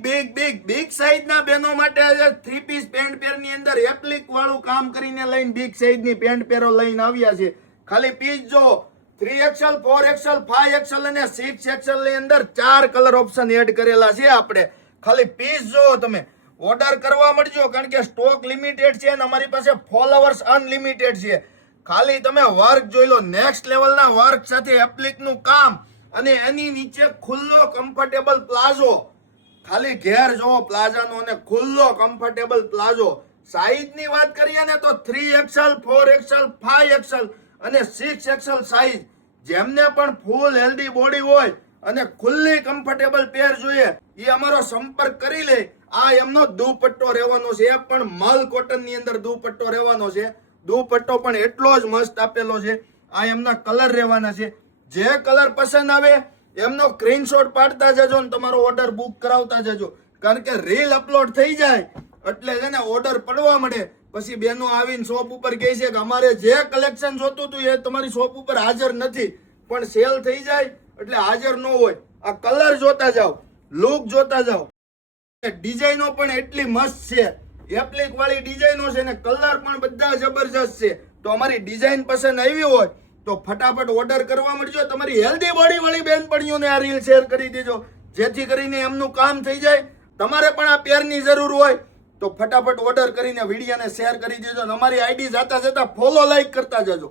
Big size ના બહેનો માટે આજે 3 પીસ પેન્ટ પેર ની અંદર એપ્લિક વાળું કામ કરીને લઈને બિગ સાઈઝ ની પેન્ટ પેરો લઈને આવ્યા છે. ખાલી પીસ જો 3XL 4XL 5XL અને 6XL ની અંદર 4 કલર ઓપ્શન એડ કરેલા છે. આપણે ખાલી પીસ જો તમે ઓર્ડર કરવા મળજો, કારણ કે સ્ટોક લિમિટેડ છે અને અમારી પાસે ફોલોવર્સ અનલિમિટેડ છે. ખાલી તમે વર્ક જોઈ લો, નેક્સ્ટ લેવલના વર્ક સાથે એપ્લિક નું કામ અને એની નીચે ખુલ્લો કમ્ફર્ટેબલ પ્લાઝો. ખાલી ઘેર જોવો પ્લાઝાનો અને ખુલ્લો કમ્ફર્ટેબલ પ્લાઝો. સાઈઝ ની વાત કરીએ ને તો 3XL 4XL 5XL અને 6XL સાઈઝ. જેમને પણ ફૂલ હેલ્ધી બોડી હોય અને ખુલ્લી કમ્ફર્ટેબલ પેર જોઈએ એ અમારો સંપર્ક કરી લે. આ એમનો દુપટ્ટો રહેવાનો છે, એ પણ મલ કોટન ની અંદર દુપટ્ટો રહેવાનો છે. દુપટ્ટો પણ એટલો જ મસ્ત આપેલો છે. આ એમના કલર રહેવાના છે. જે કલર પસંદ આવે એમનો સ્ક્રીનશોટ પાડતા જજો ને તમારો ઓર્ડર બુક કરાવતા જજો, કારણ કે રીલ અપલોડ થઈ જાય એટલે છે ને ઓર્ડર પડવા મળે. પછી બેનો આવીને શોપ ઉપર કહે છે કે અમારે જે કલેક્શન જોતું હતું એ તમારી શોપ ઉપર હાજર નથી, પણ સેલ થઈ જાય એટલે હાજર ન હોય. આ કલર જોતા જાઓ, લુક જોતા જાઓ. ડિઝાઇનો પણ એટલી મસ્ત છે, એપ્લિક વાળી ડિઝાઇનો છે ને કલર પણ બધા જબરજસ્ત છે. તો અમારી ડિઝાઇન પસંદ આવી હોય તો ફટાફટ ઓર્ડર કરવા મળજો. તમારી હેલ્ધી બોડી વાળી બેનપણીઓને આ રીલ શેર કરી દેજો, જેથી કરીને એમનું કામ થઈ જાય. તમારે પણ આ પેરની જરૂર હોય તો ફટાફટ ઓર્ડર કરીને વિડીયોને શેર કરી દેજો. અમારી આઈડી જાતા જતા ફોલો લાઈક કરતા જજો.